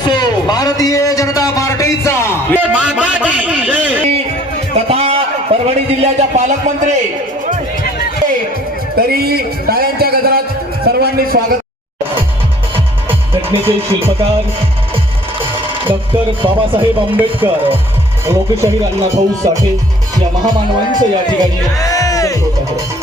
असो. भारतीय जनता पार्टीचा. तथा परभणी जिल्ह्याच्या पालकमंत्री. तरी टाळ्यांच्या गजरात सर्वांनी स्वागत. घटनेचे शिल्पकार डॉक्टर बाबासाहेब आंबेडकर लोकशाहीर अण्णाभाऊ साठे या महामानवांचं या ठिकाणी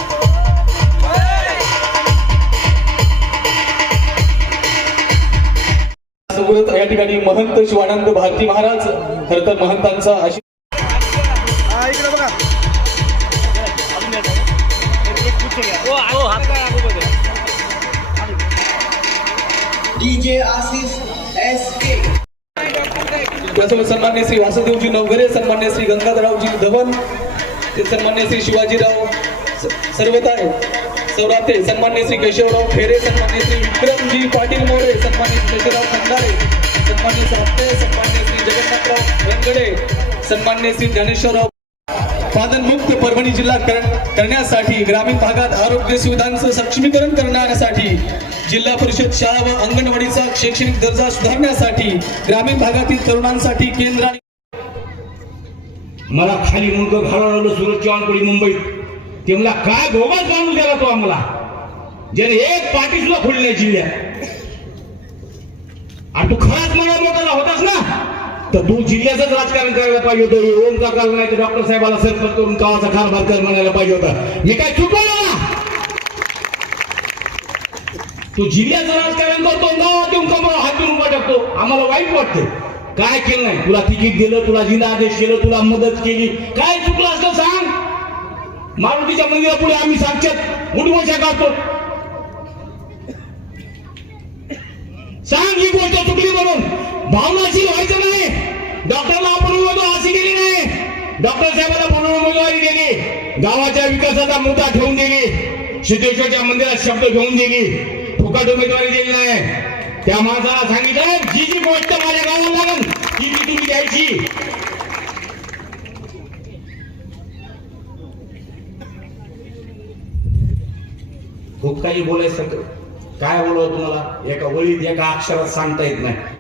सोबतच या ठिकाणी महंत शिवानंद भारती महाराज खर तर महंतांचा आशी डीजे आशीष एस के त्यासोबत सन्मान्य श्री वासुदेवजी नवघरे सन्मान्य श्री गंगाधररावजी धवन ते सन्मान्य श्री शिवाजीराव स- सर्वताय. सौराते सन्मान्य श्री केशवराव फेरे सन्मान्य श्री विक्रमजी पाटील मोरे सन्मान्य केशवराव खंडारे सन्मान्य साप्ते सन्मान्य श्री जगन्नाथराव रंगडे सन्मान्य श्री ज्ञानेश्वरराव. उत्पादनमुक्त परभणी जिल्हा करण्यासाठी ग्रामीण भागात आरोग्य सुविधांचं सक्षमीकरण करण्यासाठी जिल्हा परिषद शाळा व अंगणवाडीचा शैक्षणिक दर्जा सुधारण्यासाठी ग्रामीण भागातील तरुणांसाठी केंद्र मला खाली मुंग घालवलं सुरत चव्हाणपुरी मुंबईत. तेमला काय भोगाच माणूस गेला तो आम्हाला? ज्याने एक पाठी सुद्धा खोली नाही जिल्ह्यात. आणि तू खराच मला मोठा होतास ना? तर तू जिल्ह्याचंच राजकारण करायला पाहिजे होतं. ओमचा का नाही तर डॉक्टर साहेबाला सरपंच करून गावाचा कारभार कर म्हणायला पाहिजे होतं. मी काय चुकवलं ना तू जिल्ह्याचं राजकारण करतो गावात येऊन कमळ हात उभा टाकतो आम्हाला वाईट वाटतं काय केलं नाही? तुला तिकीट दिलं तुला जिल्हा आदेश केलं तुला मदत केली. काय चुकलं असतं सांग. मारुतीच्या मंदिरापुढे आम्ही साक्षात उठवशा काढतो सांग ही गोष्ट चुकली म्हणून. भावनाशील व्हायचं नाही. डॉक्टरला आपण उमेदवार अशी गेली नाही. डॉक्टर साहेबांना म्हणून उमेदवारी दिली. गावाच्या विकासाचा मुद्दा ठेवून दिली. सिद्धेश्वरच्या मंदिरात शब्द घेऊन दिली. फुकट उमेदवारी दिली नाही. त्या माणसाला सांगितलं जी जी गोष्ट माझ्या गावाला लागेल ती मी तुम्ही द्यायची. खूप काही बोलायचं काय बोलावं तुम्हाला? एका वळीत एका अक्षरात सांगता येत नाही.